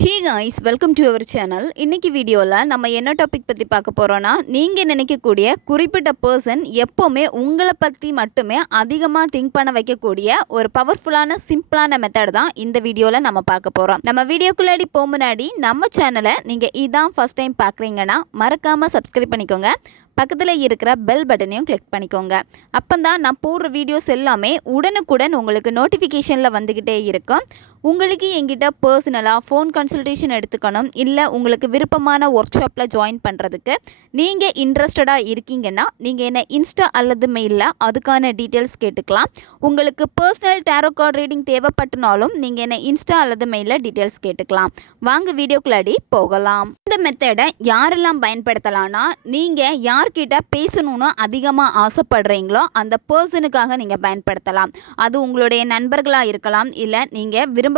Hey guys, welcome to our channel. இன்றைக்கி வீடியோவில் நம்ம என்ன டாபிக் பற்றி பார்க்க போகிறோன்னா, நீங்கள் நினைக்கக்கூடிய குறிப்பிட்ட பர்சன் எப்போவுமே உங்களை பற்றி மட்டுமே அதிகமாக திங்க் பண்ண வைக்கக்கூடிய ஒரு பவர்ஃபுல்லான சிம்பிளான மெத்தட் தான் இந்த வீடியோவில் நம்ம பார்க்க போகிறோம். நம்ம வீடியோக்குள்ளாடி போக முன்னாடி நம்ம சேனலை நீங்கள் இதான் ஃபஸ்ட் டைம் பார்க்குறீங்கன்னா மறக்காமல் சப்ஸ்கிரைப் பண்ணிக்கோங்க. பக்கத்தில் இருக்கிற பெல் பட்டனையும் கிளிக் பண்ணிக்கோங்க. அப்போ தான் நான் போடுற வீடியோஸ் எல்லாமே உடனுக்குடன் உங்களுக்கு நோட்டிஃபிகேஷனில் வந்துக்கிட்டே இருக்கும். உங்களுக்கு எங்கிட்ட பர்சனலாக ஃபோன் கன்சல்டேஷன் எடுத்துக்கணும், இல்லை உங்களுக்கு விருப்பமான ஒர்க் ஷாப்பில் ஜாயின் பண்ணுறதுக்கு நீங்கள் இன்ட்ரெஸ்டடாக இருக்கீங்கன்னா நீங்கள் என்ன இன்ஸ்டா அல்லது மெயிலில் அதுக்கான டீட்டெயில்ஸ் கேட்டுக்கலாம். உங்களுக்கு பர்சனல் டேரோ கார்டு ரீடிங் தேவைப்பட்டனாலும் நீங்கள் என்ன இன்ஸ்டா அல்லது மெயிலில் டீட்டெயில்ஸ் கேட்டுக்கலாம். வாங்க வீடியோக்குள்ளாடி போகலாம். இந்த மெத்தடை யாரெல்லாம் பயன்படுத்தலாம்னா, நீங்கள் யார்கிட்ட பேசணும்னு அதிகமாக ஆசைப்படுறீங்களோ அந்த பர்சனுக்காக நீங்கள் பயன்படுத்தலாம். அது உங்களுடைய நண்பர்களாக இருக்கலாம், இல்லை நீங்கள் விரும்பக்கூடிய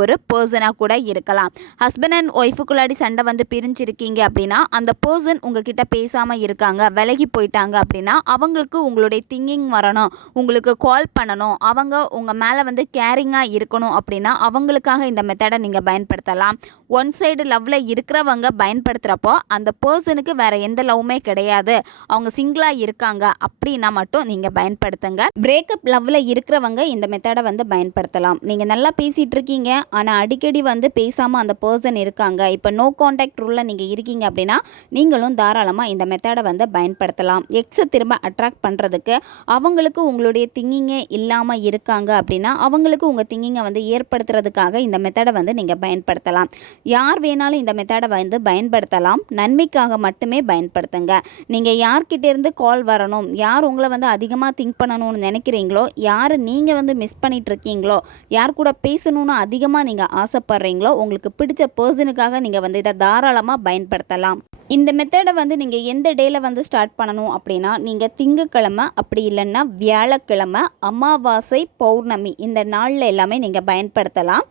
ஒரு பர்சனாக கூட இருக்கலாம். ஹஸ்பண்ட் அண்ட் ஒய்ஃபுக்குள்ளாடி சண்டை வந்து பிரிஞ்சிருக்கீங்க அப்படின்னா, அந்த பர்சன் உங்ககிட்ட பேசாமல் இருக்காங்க, விலகி போயிட்டாங்க அப்படின்னா அவங்களுக்கு உங்களுடைய திங்கிங் வரணும், உங்களுக்கு கால் பண்ணணும், அவங்க உங்கள் மேலே வந்து கேரிங்காக இருக்கணும் அப்படின்னா அவங்களுக்காக இந்த மெத்தடை நீங்கள் பயன்படுத்தலாம். ஒன் சைடு லவ்வில் இருக்கிறவங்க பயன்படுத்துகிறப்போ அந்த பர்சனுக்கு வேறு எந்த லவ்வுமே கிடையாது, அவங்க சிங்கிளாக இருக்காங்க அப்படின்னா மட்டும் நீங்கள் பயன்படுத்துங்க. பிரேக்கப் லவ்வில் இருக்கிறவங்க இந்த மெத்தடை வந்து பயன்படுத்தலாம். நீங்கள் நல்லா பேசிகிட்டு இருக்கீங்க, ஆனால் அடிக்கடி வந்து பேசாமல் அந்த பர்சன் இருக்காங்க, இப்போ நோ கான்டாக்ட் ரூலில் நீங்கள் இருக்கீங்க அப்படின்னா நீங்களும் தாராளமாக இந்த மெத்தடை வந்து பயன்படுத்தலாம். எக்ஸை திரும்ப அட்ராக்ட் பண்ணுறதுக்கு அவங்களுக்கு உங்களுடைய திங்கிங்கே இல்லாமல் இருக்காங்க அப்படின்னா அவங்களுக்கு உங்கள் திங்கிங்கை வந்து ஏற்படுத்துறதுக்காக இந்த மெத்தடை வந்து நீங்கள் பயன்படுத்தலாம். யார் வேணாலும் இந்த மெத்தடை வந்து பயன்படுத்தலாம். நன்மைக்காக மட்டுமே பயன்படுத்துங்க. நீங்கள் யார்கிட்டேருந்து கால் வரணும், யார் உங்களை வந்து அதிகமாக திங்க் பண்ணணும்னு நினைக்கிறீங்களோ, யார் நீங்கள் வந்து மிஸ் பண்ணிகிட்டு இருக்கீங்களோ, யார் கூட பேசணும்னு அதிகமாக நீங்கள் ஆசைப்படுறீங்களோ, உங்களுக்கு பிடிச்ச பர்சனுக்காக நீங்கள் வந்து இதை தாராளமாக பயன்படுத்தலாம். இந்த மெத்தடை வந்து நீங்கள் எந்த டேயில் வந்து ஸ்டார்ட் பண்ணணும் அப்படின்னா, நீங்கள் திங்கக்கிழமை அப்படி இல்லைன்னா வியாழக்கிழமை, அமாவாசை, பௌர்ணமி இந்த நாளில் எல்லாமே நீங்கள் பயன்படுத்தலாம்.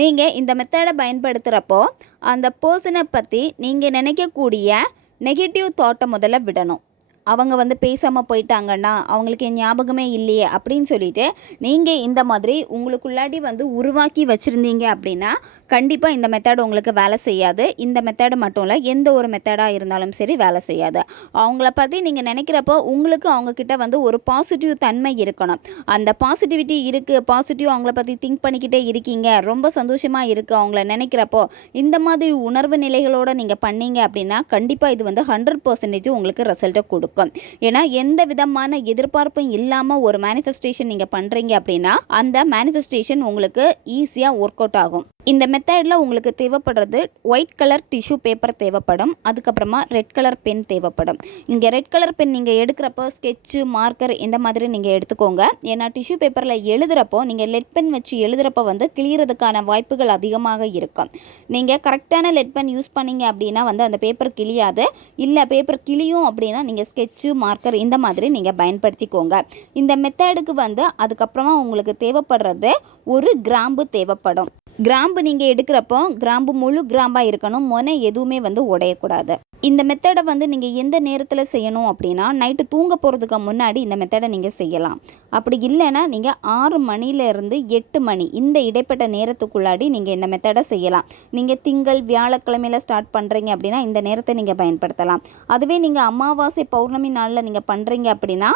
நீங்கள் இந்த மெத்தடை பயன்படுத்துகிறப்போ அந்த பர்சனை பற்றி நீங்கள் நினைக்கக்கூடிய நெகட்டிவ் தாட்டை முதல்ல விடணும். அவங்க வந்து பேசாமல் போயிட்டாங்கன்னா அவங்களுக்கு என் ஞாபகமே இல்லையே அப்படின்னு சொல்லிட்டு நீங்கள் இந்த மாதிரி உங்களுக்குள்ளாடி வந்து உருவாக்கி வச்சுருந்தீங்க அப்படின்னா கண்டிப்பாக இந்த மெத்தட் உங்களுக்கு வேலை செய்யாது. இந்த மெத்தடு மட்டும் இல்லை, எந்த ஒரு மெத்தடாக இருந்தாலும் சரி வேலை செய்யாது. அவங்கள பற்றி நீங்கள் நினைக்கிறப்போ உங்களுக்கு அவங்கக்கிட்ட வந்து ஒரு பாசிட்டிவ் தன்மை இருக்கணும். அந்த பாசிட்டிவிட்டி இருக்குது, பாசிட்டிவ் அவங்கள பற்றி திங்க் பண்ணிக்கிட்டே இருக்கீங்க, ரொம்ப சந்தோஷமாக இருக்குது அவங்கள நினைக்கிறப்போ, இந்த மாதிரி உணர்வு நிலைகளோடு நீங்கள் பண்ணீங்க அப்படின்னா கண்டிப்பாக இது வந்து 100% உங்களுக்கு ரிசல்ட்டை கொடுக்கும். ஏன்னா எந்த விதமான எதிர்பார்ப்பும் இல்லாமல் ஒரு மேனிஃபெஸ்டேஷன் நீங்கள் பண்ணுறீங்க அப்படின்னா அந்த மேனிஃபெஸ்டேஷன் உங்களுக்கு ஈஸியாக ஒர்க் அவுட் ஆகும். இந்த மெத்தடில் உங்களுக்கு தேவைப்படுறது ஒயிட் கலர் டிஷ்யூ பேப்பர் தேவைப்படும், அதுக்கப்புறமா ரெட் கலர் பென் தேவைப்படும். இங்கே ரெட் கலர் பென் நீங்கள் எடுக்கிறப்போ ஸ்கெட்சு, மார்க்கர் இந்த மாதிரி நீங்கள் எடுத்துக்கோங்க. ஏன்னா டிஷ்யூ பேப்பரில் எழுதுகிறப்போ நீங்கள் லெட் பென் வச்சு எழுதுகிறப்போ வந்து கிளியறதுக்கான வாய்ப்புகள் அதிகமாக இருக்கும். நீங்கள் கரெக்டான லெட் பென் யூஸ் பண்ணிங்க அப்படின்னா வந்து அந்த பேப்பர் கிளியாது. இல்லை பேப்பர் கிளியும் அப்படின்னா நீங்கள் ஸ்கெட்சு, மார்க்கர் இந்த மாதிரி நீங்கள் பயன்படுத்திக்கோங்க. இந்த மெத்தடுக்கு வந்து அதுக்கப்புறமா உங்களுக்கு தேவைப்படுறது ஒரு கிராம்பு தேவைப்படும். கிராம்பு நீங்கள் எடுக்கிறப்போ கிராம்பு முழு கிராம்பாக இருக்கணும், மொனை எதுவுமே வந்து உடையக்கூடாது. இந்த மெத்தடை வந்து நீங்கள் எந்த நேரத்தில் செய்யணும் அப்படின்னா நைட்டு தூங்க போகிறதுக்கு முன்னாடி இந்த மெத்தடை நீங்கள் செய்யலாம். அப்படி இல்லைன்னா நீங்கள் 6 மணிலேருந்து 8 மணி இந்த இடைப்பட்ட நேரத்துக்குள்ளாடி நீங்கள் இந்த மெத்தடை செய்யலாம். நீங்கள் திங்கள் வியாழக்கிழமையில் ஸ்டார்ட் பண்ணுறீங்க அப்படின்னா இந்த நேரத்தை நீங்கள் பயன்படுத்தலாம். அதுவே நீங்கள் அமாவாசை பௌர்ணமி நாளில் நீங்கள் பண்ணுறீங்க அப்படின்னா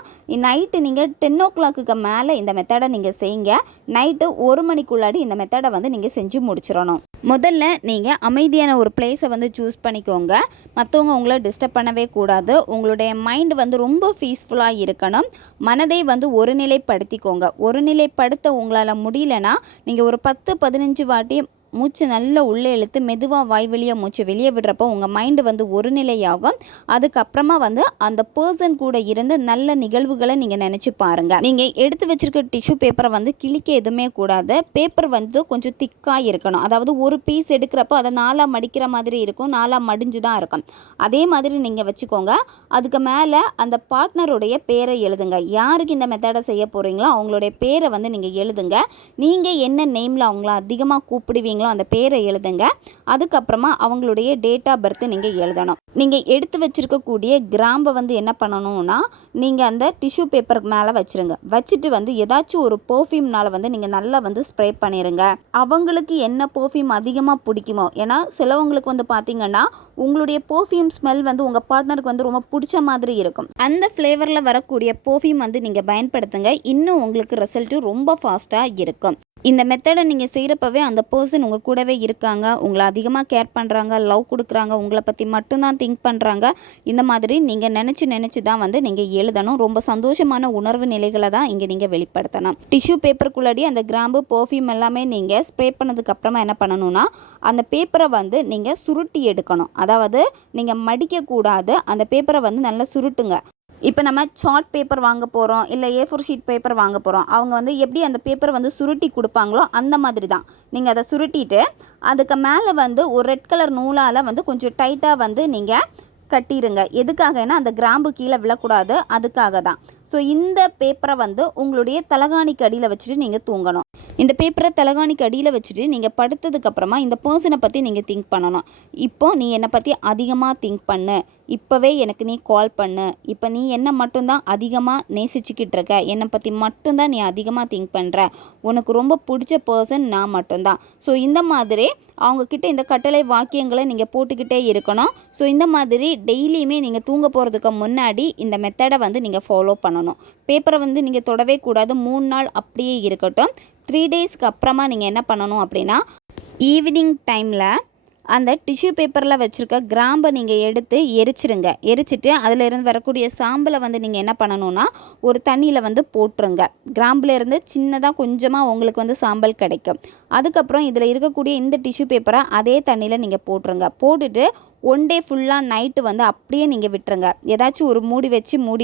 நைட்டு நீங்கள் 10 o'clock மேலே இந்த மெத்தடை நீங்கள் செய்யுங்க. நைட்டு 1 மணிக்குள்ளாடி இந்த மெத்தடை வந்து நீங்கள் செஞ்சு முடிச்சிடணும். முதல்ல நீங்கள் அமைதியான ஒரு பிளேஸை வந்து சூஸ் பண்ணிக்கோங்க. மற்றவங்க உங்களை டிஸ்டர்ப் பண்ணவே கூடாது. உங்களுடைய மைண்டு வந்து ரொம்ப பீஸ்ஃபுல்லாக இருக்கணும். மனதை வந்து ஒருநிலைப்படுத்திக்கோங்க. ஒருநிலைப்படுத்த உங்களால் முடியலன்னா நீங்கள் ஒரு 10-15 வாட்டி மூச்சு நல்லா உள்ளே இழுத்து மெதுவாக வாய் வழியாக மூச்சு வெளியே விடுறப்போ உங்கள் மைண்டு வந்து ஒரு நிலையாகும். அதுக்கப்புறமா வந்து அந்த பர்சன் கூட இருந்து நல்ல நிகழ்வுகளை நீங்கள் நினச்சி பாருங்கள். நீங்கள் எடுத்து வச்சுருக்க டிஷ்யூ பேப்பரை வந்து கிழிக்க எதுவுமே கூடாது. பேப்பர் வந்து கொஞ்சம் திக்காக இருக்கணும். அதாவது ஒரு பீஸ் எடுக்கிறப்போ அதை 4 மடிக்கிற மாதிரி இருக்கும், 4 மடிஞ்சு தான் இருக்கும். அதே மாதிரி நீங்கள் வச்சுக்கோங்க. அதுக்கு மேலே அந்த பார்ட்னருடைய பேரை எழுதுங்க. யாருக்கு இந்த மெத்தடை செய்ய போகிறீங்களோ அவங்களுடைய பேரை வந்து நீங்கள் எழுதுங்க. நீங்கள் என்ன நேமில் அவங்கள அதிகமாக கூப்பிடுவீங்களோ வச்சுருக்கீங்களோ அந்த பேரை எழுதுங்க. அதுக்கப்புறமா அவங்களுடைய டேட் ஆஃப் பர்த் நீங்கள் எழுதணும். நீங்கள் எடுத்து வச்சுருக்கக்கூடிய கிராம்பை வந்து என்ன பண்ணணும்னா, நீங்கள் அந்த டிஷ்யூ பேப்பர் மேலே வச்சுருங்க. வச்சுட்டு வந்து ஏதாச்சும் ஒரு பர்ஃப்யூம்னால் வந்து நீங்கள் நல்லா வந்து ஸ்ப்ரே பண்ணிடுங்க. அவங்களுக்கு என்ன பர்ஃப்யூம் அதிகமாக பிடிக்குமோ, ஏன்னா சிலவங்களுக்கு வந்து பார்த்திங்கன்னா உங்களுடைய பர்ஃப்யூம் ஸ்மெல் வந்து உங்கள் பார்ட்னருக்கு வந்து ரொம்ப பிடிச்ச மாதிரி இருக்கும். அந்த ஃப்ளேவரில் வரக்கூடிய பர்ஃப்யூம் வந்து நீங்கள் பயன்படுத்துங்க. இன்னும் உங்களுக்கு ரிசல்ட்டு ரொம்ப ஃபாஸ்ட்டாக இருக்கும். இந்த மெத்தடை நீங்கள் செய்கிறப்பவே அந்த பர்சன் உங்கள் கூடவே இருக்காங்க, உங்களை அதிகமாக கேர் பண்ணுறாங்க, லவ் கொடுக்குறாங்க, உங்களை பற்றி மட்டும்தான் திங்க் பண்ணுறாங்க. இந்த மாதிரி நீங்கள் நினச்சி தான் வந்து நீங்கள் எழுதணும். ரொம்ப சந்தோஷமான உணர்வு நிலைகளை தான் இங்கே நீங்கள் வெளிப்படுத்தணும். டிஷ்யூ பேப்பருக்குள்ளாடி அந்த கிராம்பு பர்ஃப்யூம் எல்லாமே நீங்கள் ஸ்ப்ரே பண்ணதுக்கப்புறமா என்ன பண்ணணும்னா, அந்த பேப்பரை வந்து நீங்கள் சுருட்டி எடுக்கணும். அதாவது நீங்கள் மடிக்கக்கூடாது, அந்த பேப்பரை வந்து நல்லா சுருட்டுங்க. இப்போ நம்ம சார்ட் பேப்பர் வாங்க போகிறோம், இல்லை A4 ஷீட் பேப்பர் வாங்க போகிறோம். அவங்க வந்து எப்படி அந்த பேப்பரை வந்து சுருட்டி கொடுப்பாங்களோ அந்த மாதிரி தான் நீங்கள் அதை சுருட்டிட்டு அதுக்கு மேலே வந்து ஒரு ரெட் கலர் நூலால் வந்து கொஞ்சம் டைட்டாக வந்து நீங்கள் கட்டிடுங்க. எதுக்காகனா அந்த கிராம்பு கீழே விழக்கூடாது, அதுக்காக தான். ஸோ இந்த பேப்பரை வந்து உங்களுடைய தலகாணிக்கு அடியில் வச்சுட்டு நீங்கள் தூங்கணும். இந்த பேப்பரை தலகாணிக்கு அடியில் வச்சுட்டு நீங்கள் படுத்ததுக்கப்புறமா இந்த பர்சனை பற்றி நீங்கள் திங்க் பண்ணணும். இப்போ நீ என்னை பற்றி அதிகமாக திங்க் பண்ணு, இப்போவே எனக்கு நீ கால் பண்ணு, இப்போ நீ என்னை மட்டும்தான் அதிகமாக நேசிச்சுக்கிட்டு இருக்க, என்னை பற்றி மட்டும்தான் நீ அதிகமாக திங்க் பண்ணுற, உனக்கு ரொம்ப பிடிச்ச பர்சன் நான் மட்டும்தான். ஸோ இந்த மாதிரி அவங்கக்கிட்ட இந்த கட்டளை வாக்கியங்களை நீங்கள் போட்டுக்கிட்டே இருக்கணும். ஸோ இந்த மாதிரி டெய்லியுமே நீங்கள் தூங்க போகிறதுக்கு முன்னாடி இந்த மெத்தடை வந்து நீங்கள் ஃபாலோ பண்ணணும். பேப்பரை வந்து நீங்கள் தொடவே கூடாது, 3 நாள் அப்படியே இருக்கட்டும். 3 டேஸ்க்கு அப்புறமா நீங்கள் என்ன பண்ணணும் அப்படின்னா, ஈவினிங் டைமில் அந்த டிஷ்யூ பேப்பரில் வச்சுருக்க கிராம்பை நீங்கள் எடுத்து எரிச்சிருங்க. எரிச்சிட்டு அதில் இருந்து வரக்கூடிய சாம்பலை வந்து நீங்கள் என்ன பண்ணணும்னா ஒரு தண்ணியில் வந்து போட்டுருங்க. கிராம்பில் இருந்து சின்னதாக கொஞ்சமாக உங்களுக்கு வந்து சாம்பல் கிடைக்கும். அதுக்கப்புறம் இதில் இருக்கக்கூடிய இந்த டிஷ்யூ பேப்பரை அதே தண்ணியில் நீங்கள் போட்டுருங்க. போட்டுட்டு 1 டே ஃபுல்லாக நைட்டு வந்து அப்படியே நீங்கள் விட்டுருங்க. ஏதாச்சும் ஒரு மூடி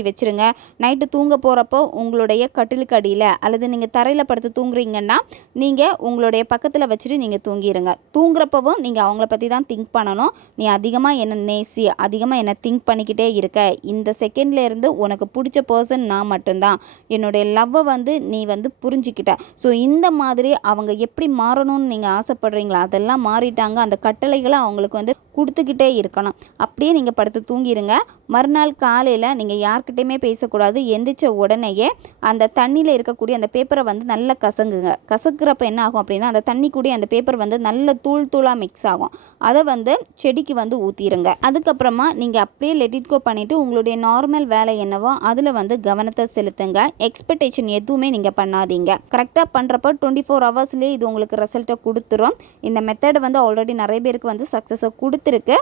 வச்சுருங்க. நைட்டு தூங்க போகிறப்போ உங்களுடைய கட்டிலுக்கு அடியில் அல்லது நீங்கள் தரையில் படுத்து தூங்குறீங்கன்னா நீங்கள் உங்களுடைய பக்கத்தில் வச்சுட்டு நீங்கள் தூங்கிடுங்க. தூங்குறப்பவும் நீங்கள் அவங்கள பற்றி தான் திங்க் பண்ணணும். நீ அதிகமாக என்னை நேசி, அதிகமாக என்னை திங்க் பண்ணிக்கிட்டே இருக்க, இந்த செகண்ட்லேருந்து உனக்கு பிடிச்ச பர்சன் நான் மட்டும்தான், என்னுடைய லவ்வை வந்து நீ வந்து புரிஞ்சிக்கிட்ட. ஸோ இந்த மாதிரி அவங்க எப்படி மாறணும்னு நீங்கள் ஆசைப்படுறீங்களா அதெல்லாம் மாறிட்டாங்க. அந்த கட்டளைகளை அவங்களுக்கு வந்து கொடுத்துக்கிட்டே இருக்கணும். அப்படியே நீங்கள் படுத்து தூங்கிடுங்க. மறுநாள் காலையில் நீங்கள் யார்கிட்டையுமே பேசக்கூடாது. எந்திரிச்ச உடனேயே அந்த தண்ணியில் இருக்கக்கூடிய அந்த பேப்பரை வந்து நல்லா கசங்குங்க. கசக்குறப்ப என்ன ஆகும் அப்படின்னா, அந்த தண்ணி கூட அந்த பேப்பர் வந்து நல்ல தூளாக மிக்ஸ் ஆகும். அதை வந்து செடிக்கு வந்து ஊற்றிடுங்க. அதுக்கப்புறமா நீங்கள் அப்படியே லெட் இட் கோ பண்ணிவிட்டு உங்களுடைய நார்மல் வேலை என்னவோ அதில் வந்து கவனத்தை செலுத்துங்க. எக்ஸ்பெக்டேஷன் எதுவுமே நீங்கள் பண்ணாதீங்க. கரெக்டாக பண்ணுறப்ப 24 ஹவர்ஸ்லேயே இது உங்களுக்கு ரிசல்ட்டை கொடுத்துரும். இந்த மெத்தட் வந்து ஆல்ரெடி நிறைய பேருக்கு வந்து சக்ஸஸை கொடுத்துருக்கு.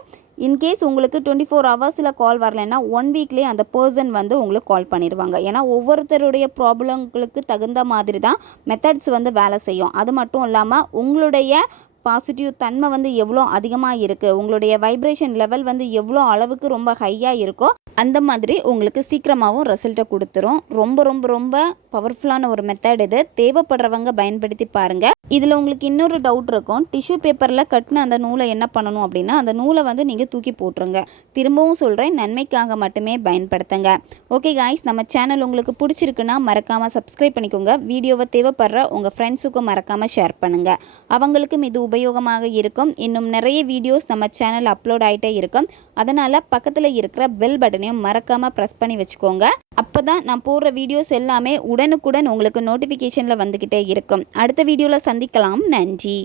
இன்கேஸ் உங்களுக்கு 24 ஹவர்ஸில் கால் வரலைன்னா 1 வீக்லேயே அந்த பர்சன் வந்து உங்களுக்கு கால் பண்ணிடுவாங்க. ஏன்னா ஒவ்வொருத்தருடைய ப்ராப்ளங்களுக்கு தகுந்த மாதிரி தான் மெத்தட்ஸ் வந்து வேலை செய்யும். அது மட்டும் இல்லாமல் உங்களுடைய பாசிட்டிவ் தன்மை வந்து எவ்வளோ அதிகமாக இருக்குது, உங்களுடைய வைப்ரேஷன் லெவல் வந்து எவ்வளோ அளவுக்கு ரொம்ப ஹையாக இருக்கோ அந்த மாதிரி உங்களுக்கு சீக்கிரமாகவும் ரிசல்ட்டை கொடுத்துரும். ரொம்ப ரொம்ப ரொம்ப பவர்ஃபுல்லான ஒரு மெத்தட் இது. தேவைப்படுறவங்க பயன்படுத்தி பாருங்கள். இதில் உங்களுக்கு இன்னொரு டவுட் இருக்கும், டிஷ்யூ பேப்பரில் கட்டின அந்த நூலை என்ன பண்ணணும் அப்படின்னா, அந்த நூலை வந்து நீங்கள் தூக்கி போட்டுருங்க. திரும்பவும் சொல்கிறேன், நன்மைக்காக மட்டுமே பயன்படுத்துங்க. ஓகே காய்ஸ், நம்ம சேனல் உங்களுக்கு பிடிச்சிருக்குன்னா மறக்காமல் சப்ஸ்கிரைப் பண்ணிக்கோங்க. வீடியோவை தேவைப்படுற உங்கள் ஃப்ரெண்ட்ஸுக்கும் மறக்காமல் ஷேர் பண்ணுங்கள். அவங்களுக்கும் இது உபயோகமாக இருக்கும். இன்னும் நிறைய வீடியோஸ் நம்ம சேனல் அப்லோட் ஆகிட்டே இருக்கும். அதனால் பக்கத்தில் இருக்கிற பெல் பட்டனையும் மறக்காமல் ப்ரெஸ் பண்ணி வச்சுக்கோங்க. அப்போ தான் நான் போடுற வீடியோஸ் எல்லாமே உடனுக்குடன் உங்களுக்கு நோட்டிஃபிகேஷனில் வந்துக்கிட்டே இருக்கும். அடுத்த வீடியோவில் சந்திக்கலாம். நன்றி.